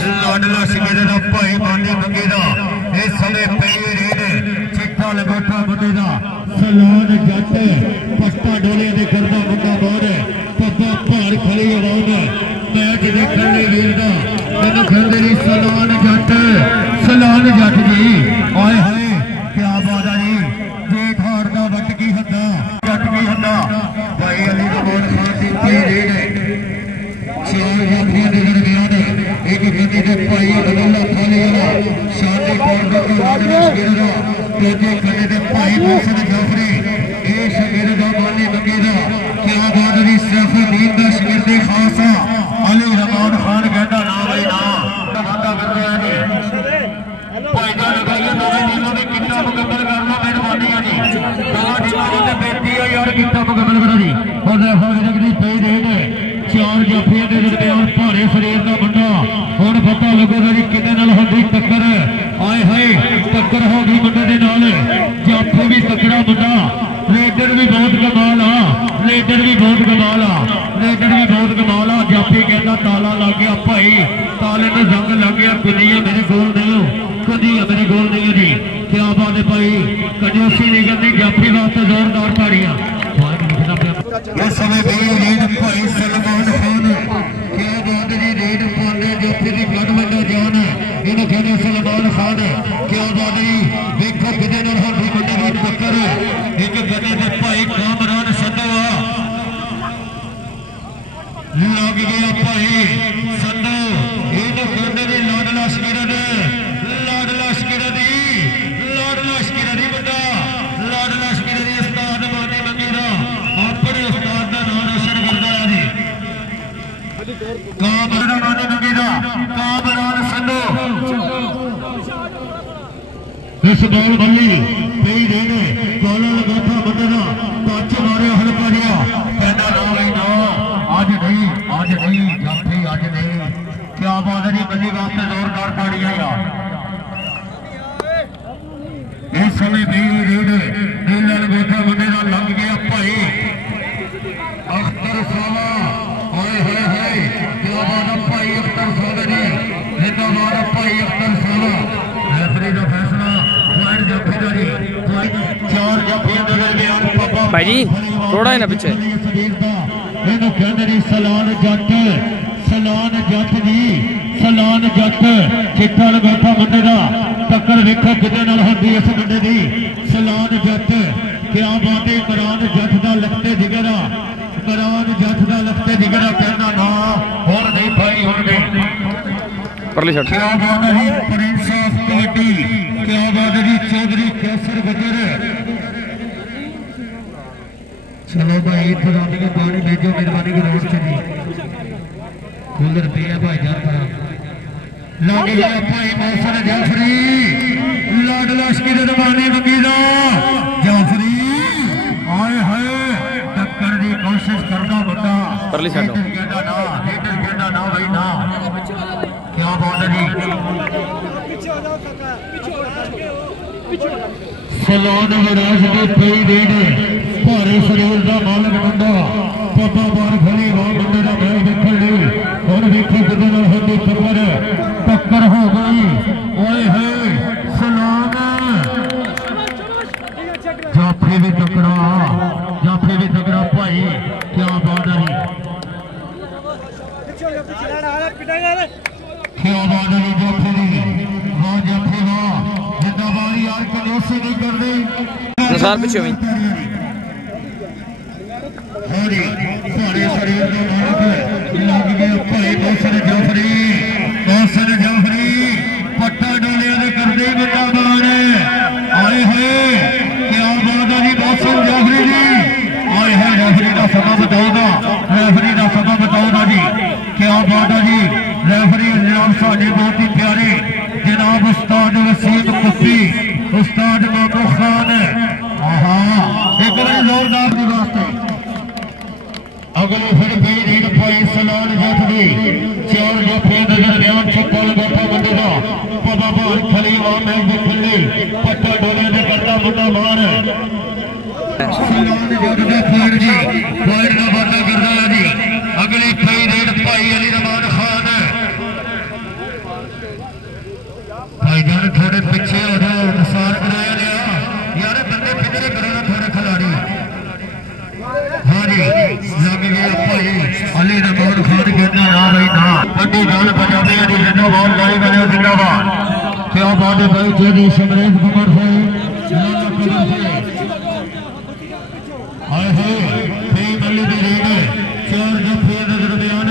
लाडला शिकेरे दा भाई बांदी मंगे दा इस समय पई रेड चिट्टा लगोटा बंदे दा सलान जट पट्टा डोले दे करदा मुंडा बाहर पप्पा भार खड़ी अराउंड मैच देखने ले वीर दा मैनू खेलदे नी सलान जट जी आए हाय क्या बात है जी जेठ हार दा वट की हद्दा जट की हद्दा भाई अली रमान खान दी पई रेड चार यात्रियों के दरमियान एक गति के भाई अब्दुल्ला खाली वाला शादी कौर के लाडला शकीर दूजे खड़े के भाई मोहसिन जाफरी ये शकीर का माली मंगेदा क्या बात है सैफुद्दीन का शकीर दे खासा अली रमान खान कहता ना भाई ना वादा कर रहा है भाई जान भाई दोनों टीमों ने कितना मुकम्मल करना मेहरबानी है जी दोनों टीमों ने बेनती है यार कितना मुकम्मल करो जी और देखो जगदी पे रेड चार जाफिया के दरमियान भारे शरीर का मुंडा हुण पता लगेगा जी किहदे नाल होंदी टक्कर आए हाय टक्कर हो गई मुंडे दे नाल जाफे भी तकड़ा मुंडा रेडर भी बहुत कमाल आ जाफी कहता ताला लग गया भाई ताले में जंग लग गया कुदी है मेरे गोल नहीं जी क्या बात है भाई कंजूसी नहीं करनी जाफी वास्ते जोरदार ताड़ियां इस समय रेड भाई सलमान खान क्या बात है रेड पाने जाफी की गढ़ वड्डा जान इन्हें कहने सलमान खान क्या बात है देखो कितने नाल होंदी मुंडे दी टक्कर एक गड्डी दे भाई कामरान संधू लग गया भाई संधू इन्हें कहने दी लाडला शकीर दी बंदा लाडला शकीर दी उस्ताद मानी मंगीदा अपने उस्ताद का नाम रोशन करता है जी कामरान मानी मंगीदा कामरान संधू इस बॉल बल्ली पई रेड कॉलर बैठा बंदे दा टच मारे हल्का जिहा कहना ना भाई ना आज नहीं जाफी आज नहीं क्या बात है जी बल्ली वास्ते जोरदार ताड़ियां यार इस समय भी रेड नीला लगोटा बंदे दा लग गया भाई अख्तर सावा हाय क्या बात है भाई अख्तर सावा जी जिंदाबाद भाई अख्तर सावा रेफरी का फैसला पॉइंट जाफी दा जी चार जाफियां दे दरमियान पापा भाई जी थोड़ा ही ना पीछे इन्हों कहते जी सलान जट चिट्टा लगोटा बंदे दा टक्कर वेखो किते नाल होंदी इस मुंडे दी सलान जट क्या बात है इमरान जट दा लखते जिगरा कहना ना हुण नहीं भाई हुण नहीं परली छड़ क्या बात है प्रिंस ऑफ कबड्डी क्या बात है जी चौधरी कैसर गुजर चलो भाई फरानी के पानी भेजो मेहरबानी की रोड से जी कूलर पे है भाई जान पर लग गया भाई मोहसिन जाफरी लाडला शकीर रवानी मंगीदा जाफरी आए हाय टक्कर की कोशिश करना बंदा परली छाड़ो कहना ना भाई ना क्या बात है जी सलान विराज की पई रेड भारे शरीर का मालक बंदा पता बार खड़ी वहां बंदे का मैच देखने ली और देखो कितने नाल होंदी टक्कर हो गई ओए है सलाम जाफी भी तकड़ा भाई क्या बात है क्या बात है जाफी वाह जिंदाबाद यार कंजूसी नहीं करते सार पीछे हुई सारे शरीर का मालक लग गया भाई मोहसिन जाफरी पट्टा डोलिया दे करदे बंदा बाहर आए हाय क्या बात है जी मोहसिन जाफरी जी आए हाय रेफरी का समा बताओगा जी क्या बात है जी रेफरी जनाब साडे बहुत ही प्यारे जनाब उस्ताद वसीम कुप्पी उस्ताद मामू खान एक बार जोरदार दी वास्ते अगले फिर भी रेड पाई सलान जाफरी चार जाफियां दे दरमियान छक्का लगोटा बंदे दा पता बाल खली वहां मैच देखने ली पट्टा डोले दे करदा मुंडा बाहर सलान जाफरी पॉइंट जी पॉइंट का वादा करदा है जी अगले फिर रेड पाई अली रमान खान भाईजान थोड़े पीछे हो जाओ, नुकसान कराया लिया यार, बंदे पीछे करो ना थोड़े खिलाड़ी। हाँ जी लग गया भाई अली रमान खान कहना ना भाई ना बड़ी गल पंजाबी दी जिंदाबाद लाई बने जिंदाबाद। क्या बात है भाई जी समरेश कुमार भाई हाय हाय टीम अली दी रीड चार जफियां दे दरमियान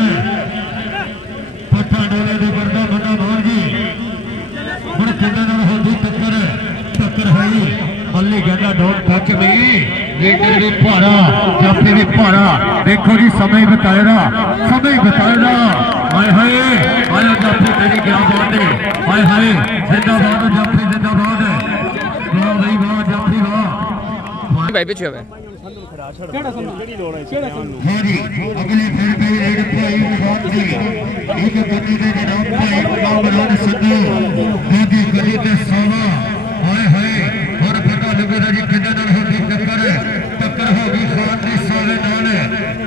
पट्टा डोले दे करदा बड़ा भाई जी बड़े किन्ने नाल होंदी टक्कर है अली कहना डोट टच नहीं लीडर भी भारा जाफी भी भारा। देखो जी समय बताएगा हाय हाय आया जाफी तेरी क्या बात है हाय हाय जिंदाबाद जाफी जिंदाबाद वाह भाई वाह जाफी वाह भाई पीछे हो हाँ जी अगली फिर भी रेड भाई खान जी एक गति दे जनाब भाई कामरान सिद्धू मोदी गली ते सावा हाय हाय और पता लगेगा जी किन्ने नाल होगी टक्कर होगी खान दी साले नाल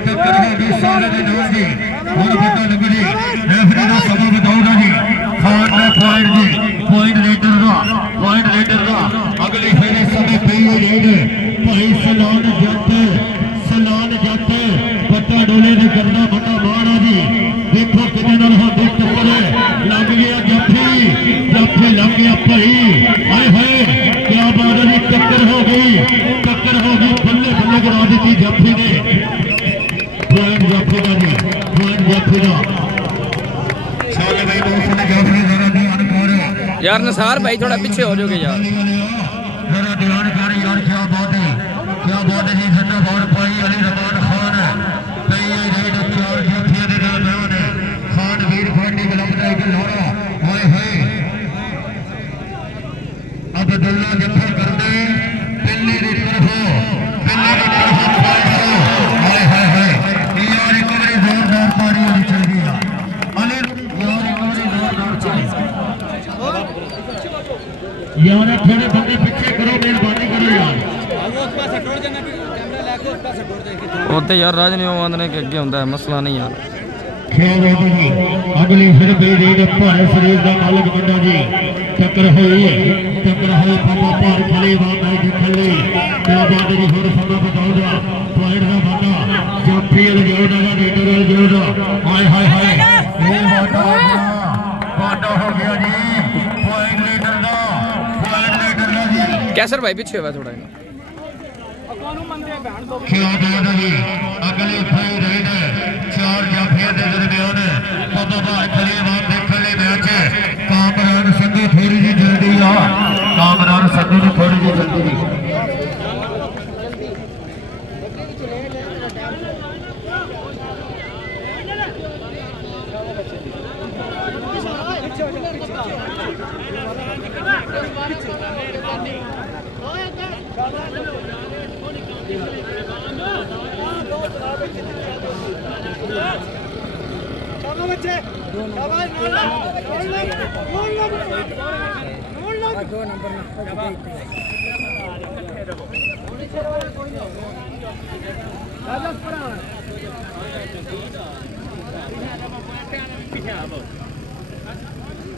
टक्कर होगी साले दे नाल जी और पता लगे जी रेफरी दा समा बताऊगा जी खान दा पॉइंट लीडर दा अगली फिर समय पे रेड भाई सलान जट पट्टा डोले ने करना बड़ा मारा जी। देखो कितने नाल होगी टक्कर लग गया जाफी लग गया भाई हाय हाय क्या बात है टक्कर हो गई बल्ले बल्ले करा दी जाफी ने पॉइंट जाफी का जी पॉइंट जाफी का साले भाई दोस्त ने जाफी जरा ध्यान कर यार नसार भाई थोड़ा पीछे हो जाओगे यार जरा ध्यान कर यार क्या बात है जी जिंदाबाद भाई अली रमान खान कई रेड चार जाफियां दे दरमियान खान वीर फांडी क्लब दा एक लारा हाय हाय अब्दुल्ला जफर करदे पिल्ले दी तरफ हाय हाय हाय यार एक बड़ी जोरदार पारी होनी चाहिए अली यार एक बड़ी जोरदार पारी यार थोड़े बंदे पीछे करो मेहरबानी करो यार उत्ते यार राज नहीं आंदने के अगे होंदा है मसला नहीं यार। अगली फिर बेरीड भारे शरीर का मालिक बंदा जी टक्कर हुई पापा भार खले बाबा खले क्या बात है होर समय बताओगा पॉइंट का बंदा जाफी जोड़ा लीडर जोड़ा हाय हाय हाय बाटा हो गया जी पॉइंट लीडर का जी कैसर भाई पीछे हुआ थोड़ा क्या बात है अगली फिर रेड चार जाफियां दे दरमियान बाबा भार खले बाबा खले मैच कामरान संधू थोड़ी जी जल्दी कामरान संधू ने थोड़ी जी जल्दी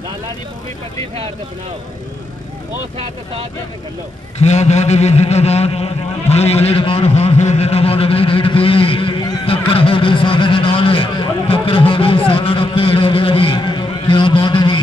लाला जी मूवी पतली साइड से बनाओ वो साइड से साथ में कर लो क्या बात है जिंदाबाद भाई अली रमान खान से जिंदाबाद अगली रेड पे टक्कर हो गई साले दे नाल टक्कर हो गई साना दा भेड़ हो गया जी क्या बात है जी